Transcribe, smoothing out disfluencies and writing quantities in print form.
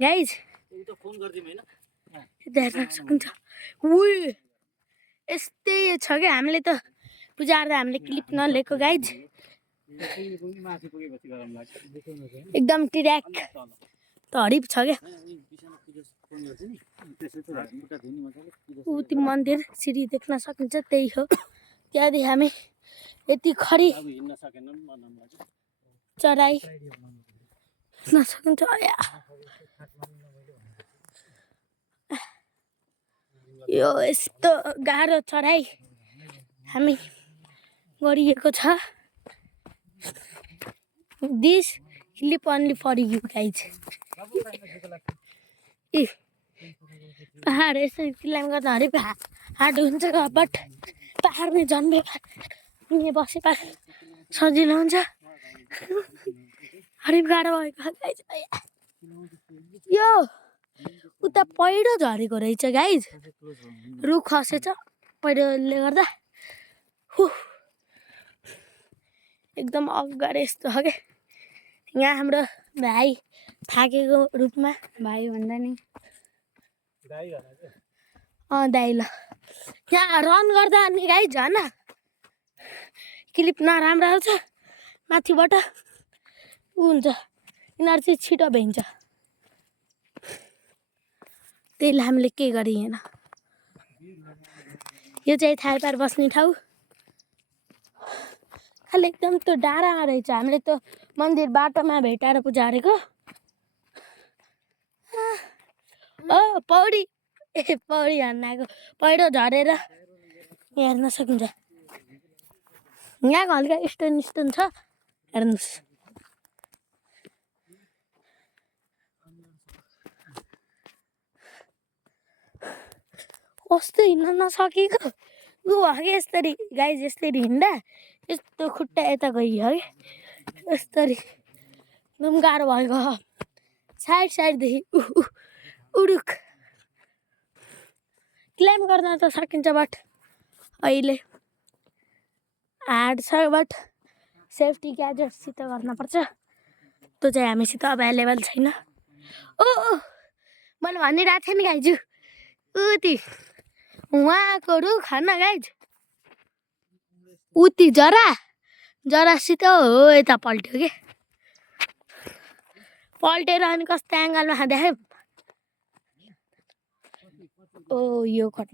guys हेर्न सक्नुहुन्छ यस्तै छ क्या हामीले त पूजा गर्दा हामीले क्लिप नलिएको गाइज एकदम ट्र्याक हरिप छ क्या ऊ मन्दिर सिँढी देख्न सकिन्छ त्यही हो त्यहाँदेखि हामी यति खरी चढाइ हेर्न सकिन्छ यो यस्तो गाह्रो चढाइ हामी गरिएको छ this clip only for you guys पहाड यसरी क्लाइम गर्दा हरेक हार्ड हुन्छ बट पहाडमै जन्मे यहाँ बसे सजिलो हुन्छ हरेक गाह्रो भएको गाइज यो उता पहिरो झरेको रहेछ गाइज रुख खसेछ पहिरोले गर्दा एकदम अगाडि यस्तो हो क्या यहाँ हाम्रो भाइ थाकेको रूपमा भाइ भन्दा नि दाइ ल यहाँ रन गर्दा अनि गाइज झन् क्लिप नराम्रो आउँछ माथिबाट ऊ हुन्छ यिनीहरू चाहिँ छिटो भेन्छ त्यहीले हामीले के गरिएन यो चाहिँ थालपार बस्ने ठाउँ खालि एकदम त्यो डाँडामा रहेछ हामीले त्यो मन्दिर बाटोमा भेटाएर पूजा गरेको पौडी पौडी हान्न आएको पहिरो झरेर हेर्न सकिन्छ यहाँको हल्का स्टोन छ हेर्नुहोस् कस्तो हिँड्न नसकेको ऊ अघि यस्तरी गाइज यस्तरी हिँड्दा यस्तो खुट्टा यता गइयो है यस्तरी एकदम गाह्रो भएको साइडदेखि उडुक क्लाइम गर्न त सकिन्छ बट अहिले हार्ड छ बट सेफ्टी ग्याजेट्ससित गर्नुपर्छ त्यो चाहिँ हामीसित अभाइलेबल छैन मैले भनिरहेको थिएँ नि गाइजु उति उहाँको रुख होइन गाइज उति जरासित हो यता पल्ट्यो कि पल्टेर अनि कस्तो एङ्गलमा देखायो यो घटना